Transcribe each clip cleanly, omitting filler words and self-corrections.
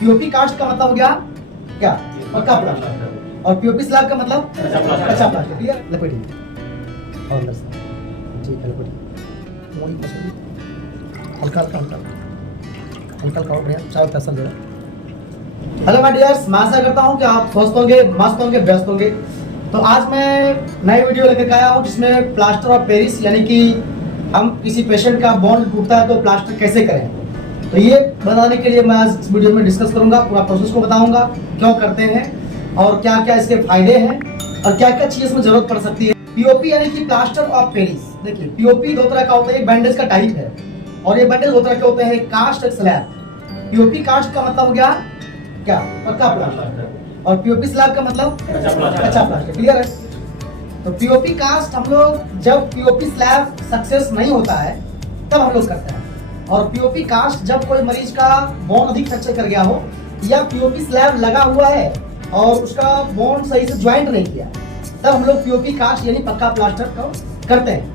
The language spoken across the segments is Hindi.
पीओपी कास्ट का मतलब हो गया क्या? पक्का प्लास्टर। और पीओपी स्लैब का मतलब कच्चा प्लास्टर। ठीक है, लपेटिए और अंदर से ठीक है, लपेटिए वही पसंद हल्का हल्का हल्का हल्का हल्का बढ़िया चारों तरफ दे रहा। हेलो माय डियर्स, मैं आशा करता हूँ कि आप स्वस्थ होंगे, मस्त होंगे, व्यस्त होंगे। तो आज मैं नई वीडियो लेकर आया हूँ जिसमें प्लास्टर ऑफ पेरिस यानी कि हम किसी पेशेंट का बोन टूटता है तो प्लास्टर कैसे करें, तो ये बताने के लिए मैं आज इस वीडियो में डिस्कस करूंगा। पूरा प्रोसेस को बताऊंगा, क्यों करते हैं और क्या क्या इसके फायदे हैं और क्या क्या चीज़ में जरूरत पड़ सकती है। पीओपी यानी कि प्लास्टर ऑफ पेरिस। देखिए, पीओपी दो तरह का होता है, बैंडेज का टाइप है और ये बैंडेज दो तरह के होते हैं, कास्ट और स्लैब। पीओपी कास्ट का मतलब हो गया क्या? पक्का प्लास्टर। और पीओपी स्लैब का मतलब कच्चा प्लास्टर। क्लियर है? तो पीओपी कास्ट हम लोग जब पीओपी स्लैब सक्सेस नहीं होता है तब हम लोग करते हैं, और पीओपी कास्ट जब कोई मरीज का बोन अधिक फ्रैक्चर कर गया हो या पीओपी स्लैब लगा हुआ है और उसका बोन सही से ज्वाइंट नहीं किया, तब हम लोग पीओपी कास्ट यानी पक्का प्लास्टर को करते हैं।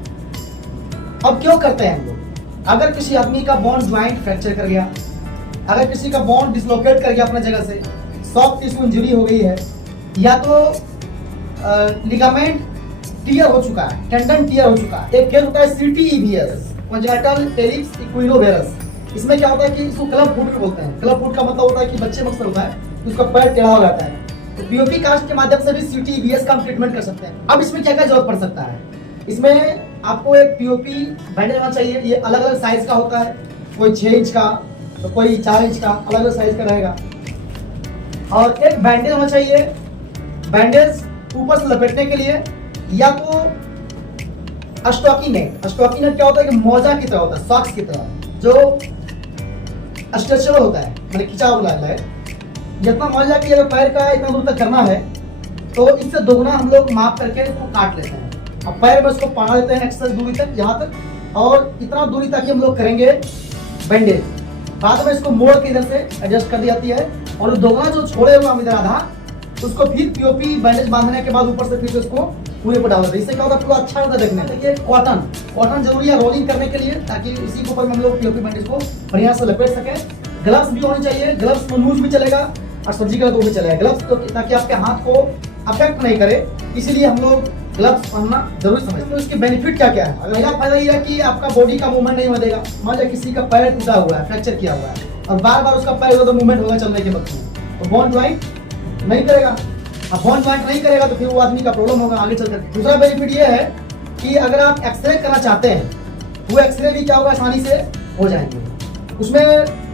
अब क्यों करते हैं हम लोग? अगर किसी आदमी का बोन ज्वाइंट फ्रैक्चर कर गया, अगर किसी का बोन डिसलोकेट कर गया अपने जगह से, सॉफ्ट टिश्यू इंजरी हो गई है, या तो लिगामेंट टियर हो चुका है, टेंडन टियर हो चुका है। एक केस होता है सीटीईवीएस, कॉन्जेनिटल टेरिक्स इक्विनोवेरस। इसमें क्या होता है कि इसको क्लब फुट बोलते हैं। क्लब फुट का मतलब होता है कि बच्चे में अक्सर होता है उसका पैर टेढ़ा हो जाता है। तो पीओपी कास्ट के माध्यम से भी सीटीईवीएस का हम ट्रीटमेंट कर सकते हैं। अब इसमें क्या क्या जरूरत पड़ सकता है? इसमें आपको एक पीओपी बैंडेज होना चाहिए। ये अलग अलग साइज का होता है, कोई 6 इंच का तो कोई 4 इंच का, अलग अलग साइज का रहेगा। और एक बैंडेज होना चाहिए। बैंडेज ऊपर से लपेटने के लिए या तो स्टॉकी नेट। स्टॉकी नेट क्या होता है कि मोजा की तरह होता है, सॉक्स की तरह, जो स्ट्रेचेबल होता है, मतलब खिंचाव वाला है। जितना मोजा की अगर पैर का इतना दूर तक करना है तो इससे दोगुना हम लोग माप करके इसको काट लेते हैं। अब पैर में इसको पढ़ा देते हैं एक्स्ट्रा दूरी तक, यहाँ तक, और इतना दूरी तक ही हम लोग करेंगे बैंडेज। बाद में इसको मोड़ के इधर से एडजस्ट कर दी जाती है और दोगुना जो छोड़े हुआ हम इधर आधा, उसको फिर पीओपी बैंडेज बांधने के बाद ऊपर से फिर उसको पूरे पर डाल देते हैं। इससे क्या होता है, पूरा अच्छा होता है देखने में। ये कॉटन जरूरी है रोलिंग करने के लिए, ताकि इसी के ऊपर में हम लोग पीओपी बैंडेज को बढ़िया से लपेट सकें। ग्लव्स भी होने चाहिए, ग्लव्स में लूज भी चलेगा और सर्जिकल तो भी चलेगा। ग्लव्स तो ताकि आपके हाथ को अफेक्ट नहीं करे, इसीलिए हम लोग ग्लव्स पहनना जरूरी समझते हैं। तो इसके बेनिफिट क्या क्या है? पहला फायदा ये है कि आपका बॉडी का मूवमेंट नहीं होगा। मान लीजिए किसी का पैर टूटा हुआ है, फ्रैक्चर किया हुआ है और बार बार उसका पैर उधर मूवमेंट होगा चलने के वक्त में, तो बोन ज्वाइंट नहीं करेगा। अब बोन ज्वाइंट नहीं करेगा तो फिर वो आदमी का प्रॉब्लम होगा आगे चलकर। दूसरा बेनिफिट ये है कि अगर आप एक्सरे करना चाहते हैं, वो एक्सरे भी क्या होगा, आसानी से हो जाएंगे। उसमें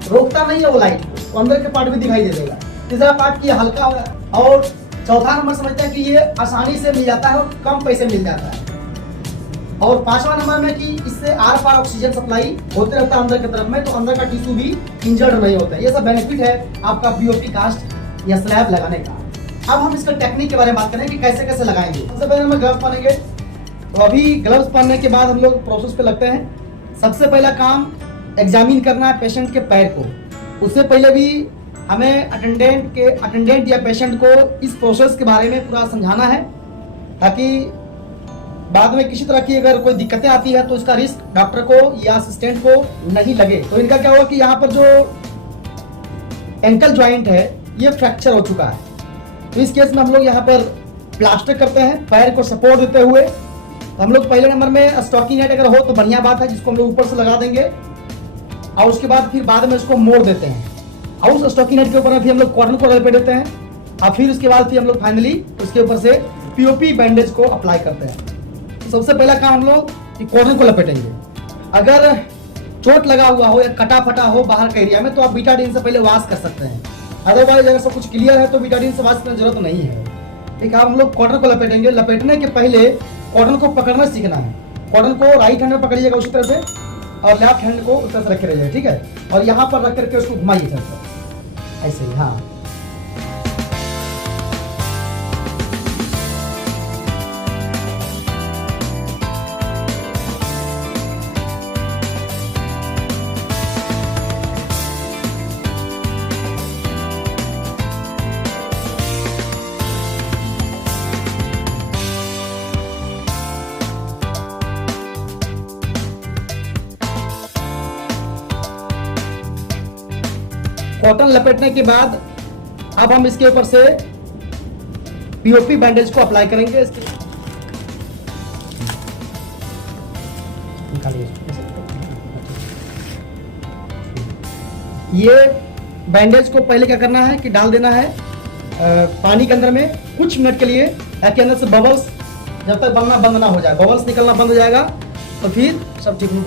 रोकता नहीं है वो लाइट, तो अंदर के पार्ट भी दिखाई दे देगा। तीसरा पार्ट की हल्का होगा। और चौथा नंबर समझते हैं कि ये आसानी से मिल जाता है और कम पैसे मिल जाता है। और पांचवा नंबर में कि इससे आर पार ऑक्सीजन सप्लाई होते रहता है अंदर की तरफ में, तो अंदर का टिश्यू भी इंजर्ड नहीं होता है। ये सब बेनिफिट है आपका पीओपी कास्ट या स्लैब लगाने का। अब हम इसका टेक्निक के बारे में बात करें कि कैसे कैसे लगाएंगे। सबसे पहले हम ग्लव्स पहनेंगे। तो अभी ग्लव्स पहनने के बाद हम लोग प्रोसेस पे लगते हैं। सबसे पहला काम एग्जामिन करना है पेशेंट के पैर को। उससे पहले भी हमें अटेंडेंट या पेशेंट को इस प्रोसेस के बारे में पूरा समझाना है, ताकि बाद में किसी तरह की अगर कोई दिक्कतें आती है तो इसका रिस्क डॉक्टर को या असिस्टेंट को नहीं लगे। तो इनका क्या हुआ कि यहाँ पर जो एंकल ज्वाइंट है ये फ्रैक्चर हो चुका है, तो इस केस में हम लोग यहाँ पर प्लास्टर करते हैं पैर को सपोर्ट देते हुए। तो हम लोग पहले नंबर में स्टॉकी नेट अगर हो तो बढ़िया बात है, जिसको हम लोग ऊपर से लगा देंगे और उसके बाद फिर बाद में उसको मोड़ देते हैं और उस स्टॉकी नेट के ऊपर फिर हम लोग कॉटन को लपेट देते हैं और फिर उसके बाद फिर हम लोग फाइनली उसके ऊपर से पीओपी बैंडेज को अप्लाई करते हैं। तो सबसे पहला काम हम लोग कॉटन को लपेटेंगे। अगर चोट लगा हुआ हो या कटा फटा हो बाहर के एरिया में तो आप बीटाडीन से पहले वॉश कर सकते हैं। अदरवाइज अगर सब कुछ क्लियर है तो बीटाडीन से वॉश करने की जरूरत नहीं है। ठीक है, हम लोग कॉटन को लपेटेंगे। लपेटने के पहले कॉटन को पकड़ना सीखना है। कॉटन को राइट हैंड में पकड़िएगा उसी तरह से और लेफ्ट हैंड को उस तरह से रखे रहिए। ठीक है, और यहाँ पर रख करके उसको घुमाइए ऐसे ही। हाँ, कॉटन लपेटने के बाद अब हम इसके ऊपर से पीओपी बैंडेज को अप्लाई करेंगे। ये बैंडेज को पहले क्या करना है कि डाल देना है पानी के अंदर में कुछ मिनट के लिए, ताकि अंदर से बबल्स जब तक बनना बंद ना हो जाए, बबल्स निकलना बंद हो जाएगा तो फिर सब ठीक हो।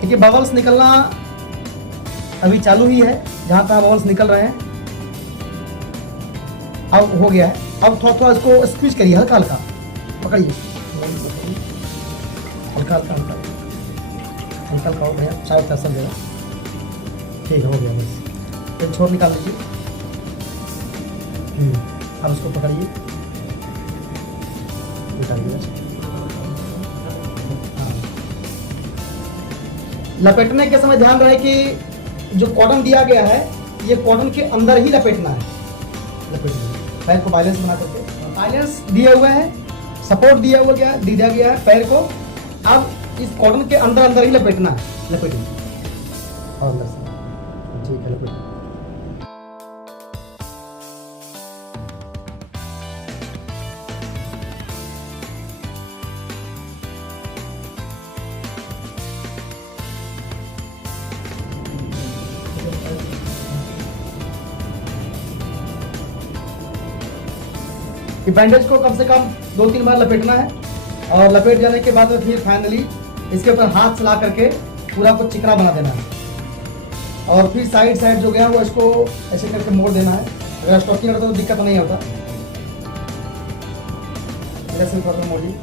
देखिए बबल्स निकलना अभी चालू ही है, जहां तक बबल्स निकल रहे हैं अब हो गया है। अब थोड़ा थोड़ा इसको स्क्वीज करिए, हल्का हल्का पकड़िए, हल्का हल्का हल्का हल्का हल्का हो गया, शायद पैसा देगा, ठीक हो गया बस। एक छोर निकाल लीजिए, अब इसको पकड़िए, लपेटने के समय ध्यान रहे कि जो कॉटन दिया गया है ये कॉटन के अंदर ही लपेटना है। पैर को बैलेंस बना करके, बैलेंस दिए हुए हैं, सपोर्ट दिया गया है पैर को। अब इस कॉटन के अंदर ही लपेटना है, लपेटिए और अंदर से, ठीक है लपेटिए। बैंडेज को कम से कम 2-3 बार लपेटना है और लपेट जाने के बाद में फिर फाइनली इसके ऊपर हाथ चला करके पूरा कुछ चिकना बना देना है और फिर साइड जो गया वो इसको ऐसे करके मोड़ देना है। अगर स्टॉकिंग करता तो दिक्कत नहीं होता, ऐसे थोड़ा मोड़ी।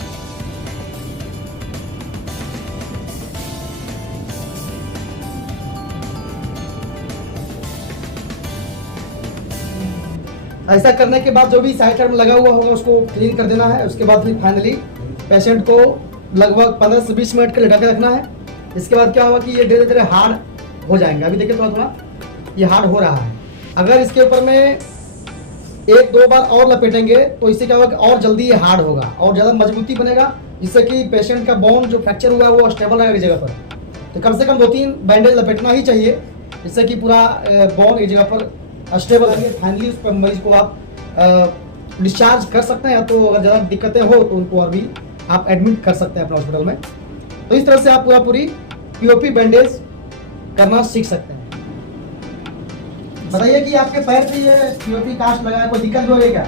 ऐसा करने के बाद जो भी साइड में लगा हुआ होगा उसको क्लीन कर देना है। उसके बाद फिर फाइनली पेशेंट को लगभग 15 से 20 मिनट के लिए ढके रखना है। इसके बाद क्या होगा कि ये धीरे धीरे हार्ड हो जाएंगे। अभी देखिए थोड़ा थोड़ा ये हार्ड हो रहा है। अगर इसके ऊपर में 1-2 बार और लपेटेंगे तो इससे क्या होगा कि और जल्दी ये हार्ड होगा और ज़्यादा मजबूती बनेगा, जिससे कि पेशेंट का बोन जो फ्रैक्चर हुआ है वो स्टेबल रहेगा जगह पर। तो कम से कम 2-3 बैंडेज लपेटना ही चाहिए, जिससे कि पूरा बोन एक जगह पर स्टेबल है। फाइनली उस पर मरीज को आप डिस्चार्ज कर सकते हैं, या तो अगर ज़्यादा दिक्कतें हो तो उनको और भी आप एडमिट कर सकते हैं अपने हॉस्पिटल में। तो इस तरह से आप पूरी पीओपी बैंडेज करना सीख सकते हैं। बताइए कि आपके पैर पे ये पीओपी कास्ट लगा है, कोई दिक्कत हो रही है क्या?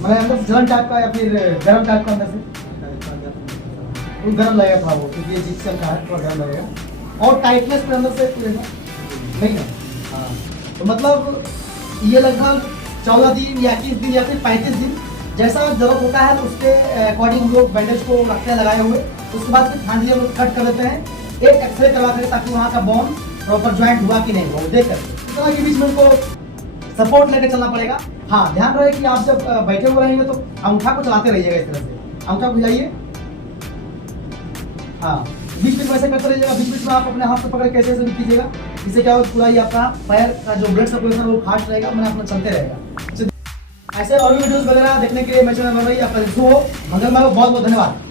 मतलब अंदर से जलन टाइप का या फिर गर्म टाइप का? अंदर से वो गर्म लगेगा था वो, क्योंकि ये जिप्सम का है, थोड़ा गर्म लगेगा। और टाइटनेस पे अंदर से नहीं है। हाँ, तो मतलब ये लगभग 14 दिन या 21 दिन या फिर 35 दिन जैसा जरूरत होता है तो उसके अकॉर्डिंग हम लोग बैंडेज को रखते हैं लगाए हुए। उसके बाद फिर फाइनली हम लोग कट कर देते हैं, एक एक्सरे करवा कर, ताकि वहाँ का बोन प्रॉपर ज्वाइंट हुआ कि नहीं हुआ देख कर। इस तरह के बीच में उनको सपोर्ट लेकर चलना पड़ेगा। हाँ, ध्यान रहे कि आप जब बैठे हुए रहेंगे तो अंगूठा को चलाते रहिएगा, इस तरह से अंगूठा को हिलाइए। हाँ, बीच बीच में ऐसे करते रहिएगा, बीच बीच में आप अपने हाथ से पकड़ कैसे भी कीजिएगा। इससे क्या होगा, पूरा ये आपका पैर का जो ब्लड सर्कुलेशन वो फास्ट रहेगा, मैंने अपना चलते रहेगा। ऐसे और वीडियोस वगैरह देखने के लिए मेरे चैनल पर आपका हो मंगल में बहुत बहुत धन्यवाद।